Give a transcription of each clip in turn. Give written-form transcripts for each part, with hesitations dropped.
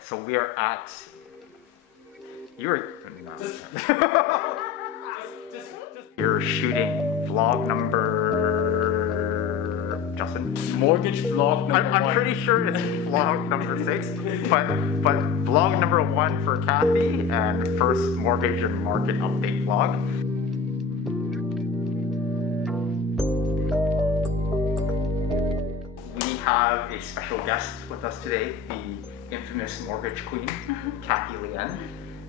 So we are at. You're You're shooting vlog number. Justin. Mortgage vlog number I'm pretty sure it's vlog number 6, but vlog number 1 for Kathy and first mortgage and market update vlog. We have a special guest with us today, the infamous mortgage queen, Kathy Lien.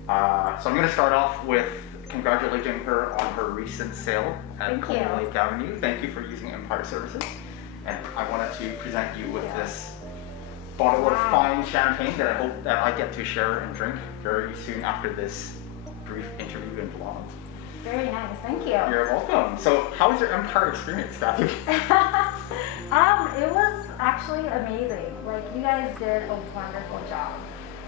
So I'm going to start off with congratulating her on her recent sale at Condo Lake Avenue. Thank you for using EMPYR services. And I wanted to present you with this bottle of fine champagne that I hope that I get to share and drink very soon after this brief interview and vlog. Very nice, thank you. You're welcome. So how was your EMPYR experience, Kathy? It was actually amazing. Like, you guys did a wonderful job.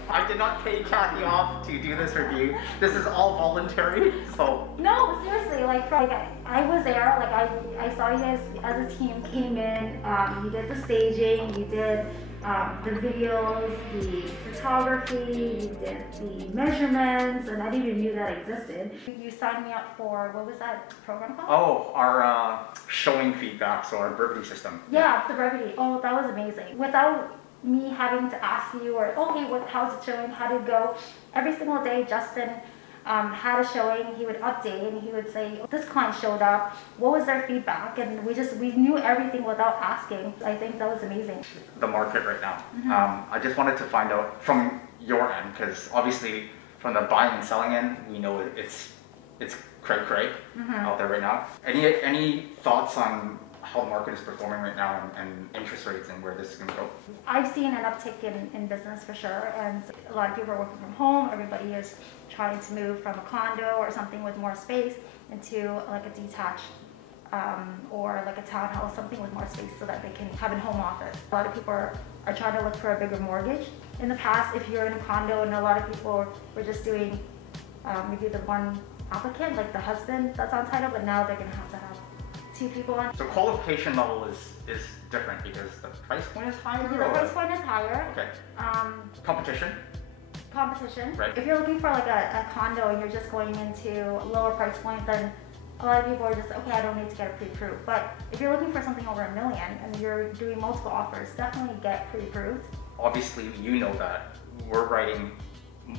I did not pay Kathy off to do this review. This is all voluntary, so. No, seriously, like I was there, like I saw you guys as a team came in, you did the staging, you did the videos, the photography, you did the measurements, and I didn't even knew that existed. You signed me up for, what was that program called? Oh, our showing feedback, so our brevity system. Yeah, the brevity. Oh, that was amazing. Without me having to ask you, or okay, how's it showing, how did it go? Every single day, Justin had a showing. He would update and he would say, this client showed up, what was their feedback? And we knew everything without asking. I think that was amazing. The market right now. I just wanted to find out from your end, because obviously from the buying and selling end, we know it's cray out there right now. Any thoughts on how the market is performing right now and interest rates and where this is going to go? I've seen an uptick in business for sure, and a lot of people are working from home. Everybody is trying to move from a condo or something with more space into like a detached or like a townhouse, something with more space so that they can have a home office. A lot of people are trying to look for a bigger mortgage. In the past, if you're in a condo, and a lot of people were just doing maybe the one applicant, like the husband that's on title, but now they're going to have 2 people on. So qualification level is different because the price point is higher? The price point is higher. Okay. Competition? Competition. Right. If you're looking for like a condo and you're just going into a lower price point, then a lot of people are just, okay, I don't need to get a pre-approved. But if you're looking for something over $1 million and you're doing multiple offers, definitely get pre-approved. Obviously, you know that we're writing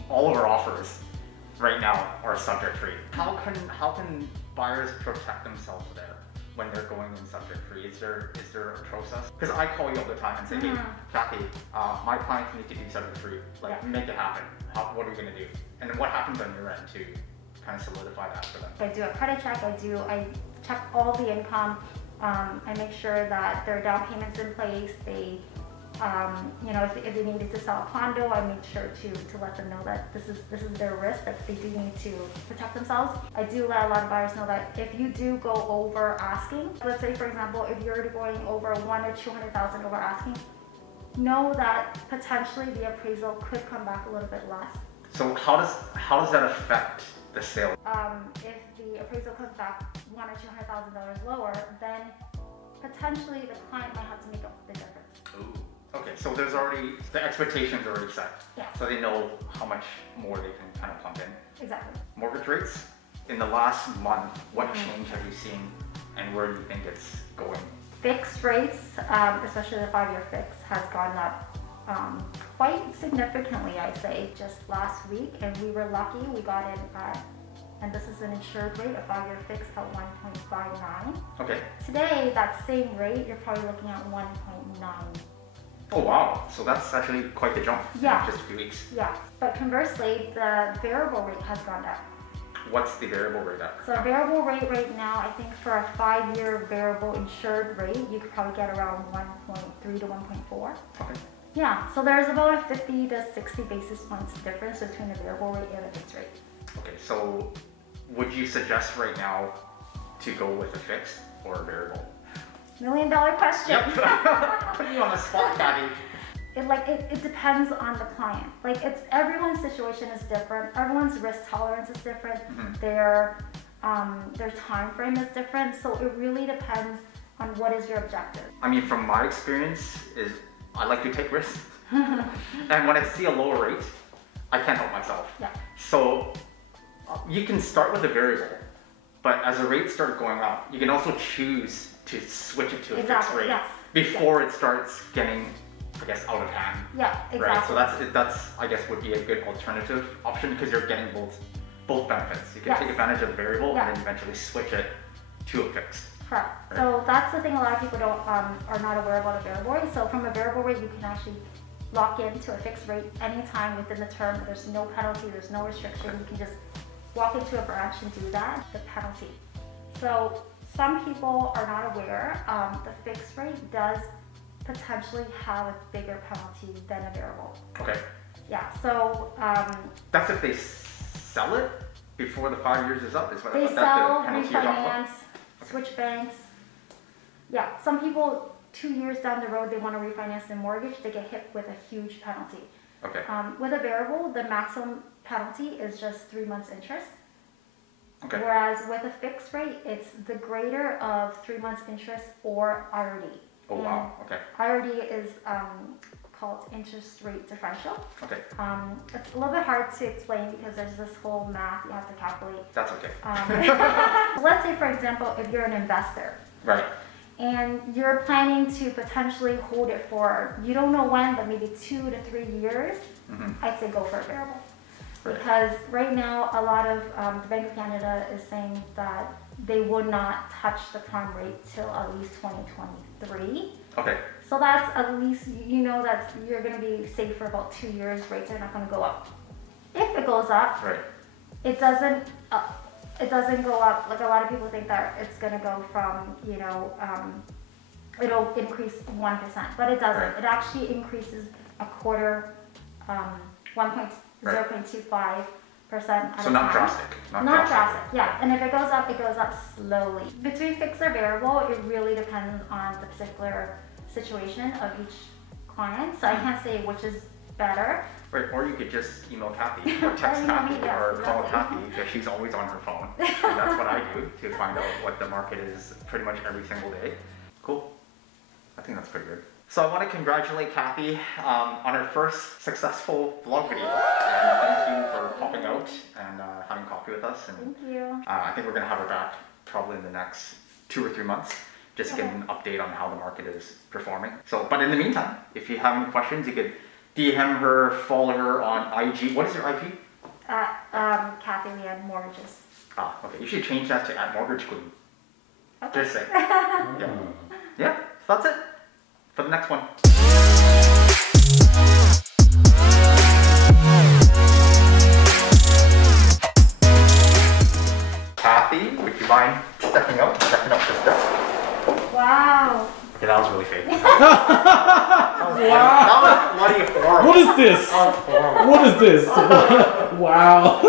all of our offers right now are subject free. How can buyers protect themselves there when they're going in subject free? Is there a process? Because I call you all the time and say, hey, Kathy, my clients need to be subject free. Like, make it happen. What are we gonna do? And then what happens on your end to kind of solidify that for them? I do a credit check. I check all the income. I make sure that their down payment's in place. They, you know, if they needed to sell a condo, I make sure to let them know that this is their risk, that they do need to protect themselves. I do let a lot of buyers know that if you do go over asking, let's say for example, if you're going over $100,000 or $200,000 over asking, know that potentially the appraisal could come back a little bit less. So how does that affect the sale? If the appraisal comes back $100,000 or $200,000 lower, then potentially the client might have to make up the difference. Ooh. Okay, so the expectations are already set. Yeah. So they know how much more they can kind of plump in. Exactly. Mortgage rates, in the last month, what change have you seen and where do you think it's going? Fixed rates, especially the 5-year fix, has gone up quite significantly, I'd say, just last week. And we were lucky, we got in at, and this is an insured rate, a 5-year fix at 1.59. Okay. Today, that same rate, you're probably looking at 1.9. Oh wow, so that's actually quite the jump in just a few weeks. Yeah, but conversely, the variable rate has gone up. What's the variable rate at? So variable rate right now, I think for a 5-year variable insured rate, you could probably get around 1.3 to 1.4. Okay. Yeah, so there's about a 50 to 60 basis points difference between a variable rate and a fixed rate. Okay, so would you suggest right now to go with a fixed or a variable? $1 million question. Yep. Put me on the spot, Kathy. It depends on the client. Like, everyone's situation is different. Everyone's risk tolerance is different. Their time frame is different. So it really depends on what is your objective. I mean, from my experience, I like to take risks. And when I see a lower rate, I can't help myself. Yeah. So you can start with a variable, but as the rates start going up, you can also choose to switch it to a fixed rate before it starts getting, I guess, out of hand. Yeah, exactly. Right. So that's I guess would be a good alternative option because you're getting both benefits. You can take advantage of the variable and then eventually switch it to a fixed. Correct. Right. So that's the thing a lot of people don't are not aware about a variable rate. So from a variable rate, you can actually lock into a fixed rate anytime within the term. There's no penalty, there's no restriction. You can just walk into a branch and do that. The penalty. So some people are not aware the fixed rate does potentially have a bigger penalty than a variable. Okay. Yeah. So that's if they sell it before the 5 years is up. Is what they that sell, the penalty refinance, switch banks. Yeah. Some people 2 years down the road, they want to refinance their mortgage, they get hit with a huge penalty. Okay. With a variable, the maximum penalty is just 3 months interest. Okay. Whereas with a fixed rate, it's the greater of 3 months interest or IRD. Oh, wow. Okay. IRD is called interest rate differential. Okay. It's a little bit hard to explain because there's this whole math you have to calculate. That's okay. Let's say, for example, if you're an investor. Right. And you're planning to potentially hold it for, you don't know when, but maybe 2 to 3 years, I'd say go for a variable. Right. Because right now, a lot of the Bank of Canada is saying that they would not touch the prime rate till at least 2023. Okay. So that's at least, you know that you're going to be safe for about 2 years, rates are not going to go up. If it goes up, right. It doesn't go up, like a lot of people think that it's going to go from, you know, it'll increase 1%, but it doesn't. Right. It actually increases a quarter, 0.25%. So not drastic. Not drastic, yeah. And if it goes up slowly. Between fixed or variable, it really depends on the particular situation of each client. So I can't say which is better. Right, or you could just email Kathy or text Kathy or call Kathy because she's always on her phone. And that's what I do to find out what the market is pretty much every single day. Cool. I think that's pretty good. So I want to congratulate Kathy on her first successful vlog video. And thank you for popping out and having coffee with us. And, thank you. I think we're going to have her back probably in the next 2 or 3 months. Just get an update on how the market is performing. So, but in the meantime, if you have any questions, you could DM her, follow her on IG. What is your IG? Kathy Lien Mortgages. Ah, okay. You should change that to @mortgageclean. Okay. Just say. Yeah. So that's it for the next one. Kathy, would you mind stepping up to the step? Wow. Okay, that was really fake. Wow. That was bloody horrible. What is this? What is this? Wow.